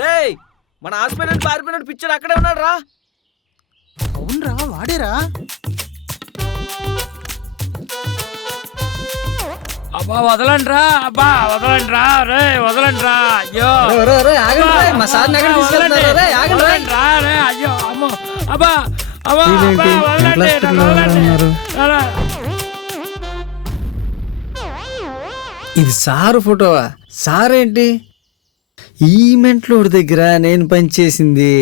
రేయ్ మన hospital పారిపోయినట్టు picture అక్కడే ఉన్నాడు రా. అవునరా వాడేరా. అబ్బా వదలండ్రా, అబ్బా వదలండ్రా, రే వదలండ్రా. అయ్యో మా సార్ వదలండ్రా, రే అయ్యో అమ్మో. అబ్బా అబ్బా ఇది సారు ఫోటోవా? సారేంటి ఈ మెంట్లోడి దగ్గర నేను పనిచేసింది?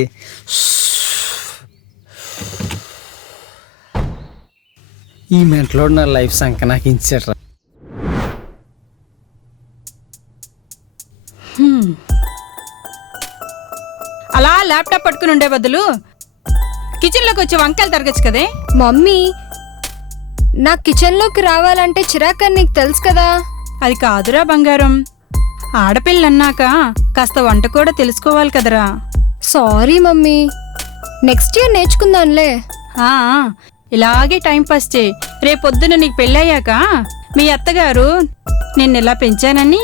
ఈ మెంట్లోడు నా లైఫ్ సంఖ్య నాకు ఇచ్చాడ్రా. అలా ల్యాప్టాప్ పట్టుకుని ఉండే బదులు కిచెన్లోకి వచ్చి వంకాయలు తరగచ్చు కదే. మమ్మీ నా కిచెన్లోకి రావాలంటే చిరాకని నీకు తెలుసు కదా. అది కాదురా బంగారం, ఆడపిల్లన్నాక కాస్త వంట కూడా తెలుసుకోవాలి కదరా. సారీ మమ్మీ, నెక్స్ట్ ఇయర్ నేర్చుకుందాంలే. ఇలాగే టైం పాస్ చేయి. రేపొద్దున నీకు పెళ్ళయ్యాక మీ అత్తగారు నిన్నెలా పెంచానని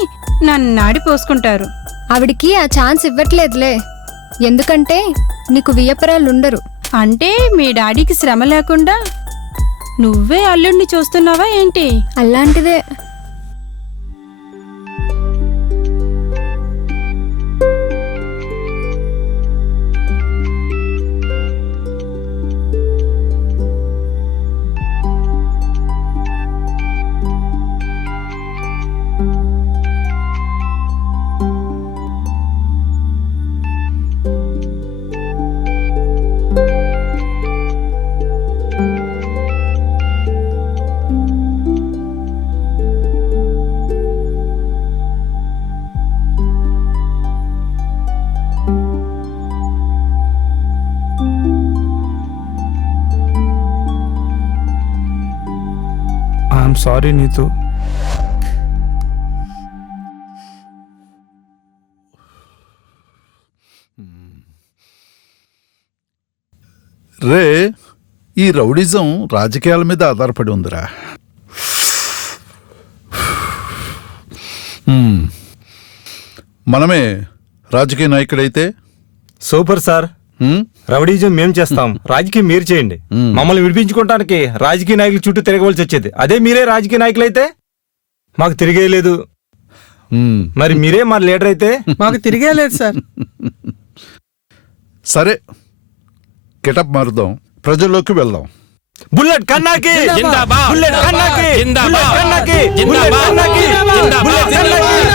నన్ను నాడి పోసుకుంటారు. ఆవిడికి ఆ ఛాన్స్ ఇవ్వట్లేదులే, ఎందుకంటే నీకు వియ్యపరాలుండరు. అంటే మీ డాడీకి శ్రమ లేకుండా నువ్వే అల్లుడిని చూస్తున్నావా ఏంటి? అలాంటిదే. సారీ నీతు. రే ఈ రౌడిజం రాజకీయాల మీద ఆధారపడి ఉందిరా. మనమే రాజకీయ నాయకుడైతే సూపర్ సార్. రౌడీజం మేం చేస్తాం, రాజకీయం మీరు చేయండి. మమ్మల్ని విడిపించుకోవటానికి రాజకీయ నాయకుల చుట్టూ తిరగవలసి వచ్చేది. అదే మీరే రాజకీయ నాయకులైతే మాకు తిరిగేయలేదు. మరి మీరే మా లీడర్ అయితే మాకు తిరిగేయలేదు సార్. సరే గెటప్ మారుదాం, ప్రజల్లోకి వెళ్దాం. బుల్లెట్ కన్నాకి జిందాబాద్, బుల్లెట్ కన్నాకి జిందాబాద్, కన్నాకి జిందాబాద్, కన్నాకి జిందాబాద్,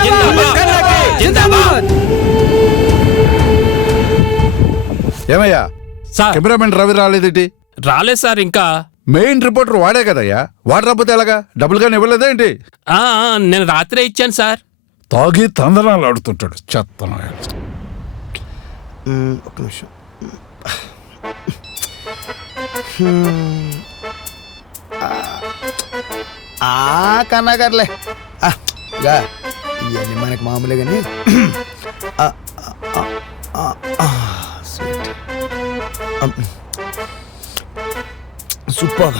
జిందాబాద్, జిందాబాద్. ఏమయ్యా సార్ కెమెరామెన్ రవి రాలేదేంటి? రాలేదు సార్ ఇంకా. మెయిన్ రిపోర్టర్ వాడే కదయ్యా, వాడు రాకపోతే ఎలాగా? డబ్బులుగానే ఇవ్వలేదేంటి? నేను రాత్రే ఇచ్చాను సార్. తాగి తందనాలు ఆడుతుంటాడు చెత్త. ఒక నిమిషం. కన్నాగారులే ఇవన్నీ మనకి మామూలే కానీ సూపర్.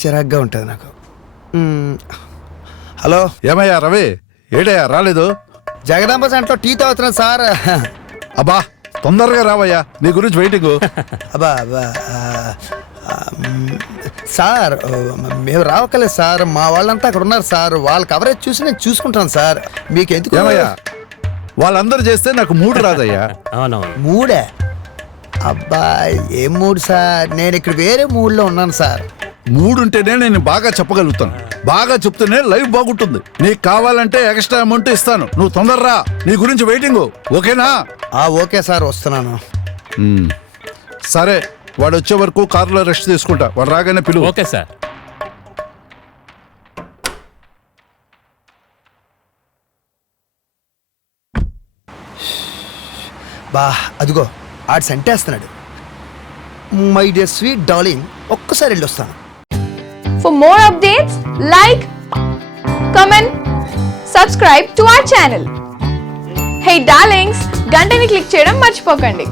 చిరాగ్గా ఉంటుంది నాకు. హలో ఏమయ్యా రవి, ఏడయ్యా రాలేదు? జగదాంబ సెంట్లో టీ తాగుతున్నాను సార్. అబ్బా తొందరగా రావయ్యా, నీ గురించి వెయిటింగ్. అబ్బా అబ్బా సార్ మేము రావక్కలేదు సార్, మా వాళ్ళంతా అక్కడ ఉన్నారు సార్. వాళ్ళ కవరేజ్ చూసి నేను చూసుకుంటాను సార్. మీకు ఎందుకు? ఏమయ్యా వాళ్ళందరూ చేస్తే నాకు మూడు రాదయ్యా. మూడే? అబ్బా ఏం మూడు సార్, నేను ఇక్కడ వేరే మూడ్లో ఉన్నాను సార్. మూడుంటేనే నేను బాగా చెప్పగలుగుతాను, బాగా చెప్తేనే లైఫ్ బాగుంటుంది. నీకు కావాలంటే ఎక్స్ట్రా అమౌంట్ ఇస్తాను, నువ్వు తొందరరా, నీ గురించి వెయిటింగ్. ఓకేనా? ఓకే సార్, వస్తున్నాను. సరే వాడు వచ్చే వరకు కారులో రెస్ట్ తీసుకుంటా, వాడు రాగానే పిలువు. Okay sir. బా అదిగో ఆడు సంటేస్తున్నాడు. మై డియర్ స్వీట్ డార్లింగ్, ఒక్కసారి వెళ్ళి వస్తాను. For more updates, like, comment, subscribe to our channel. Hey darlings, గంటని click చేయడం మర్చిపోకండి.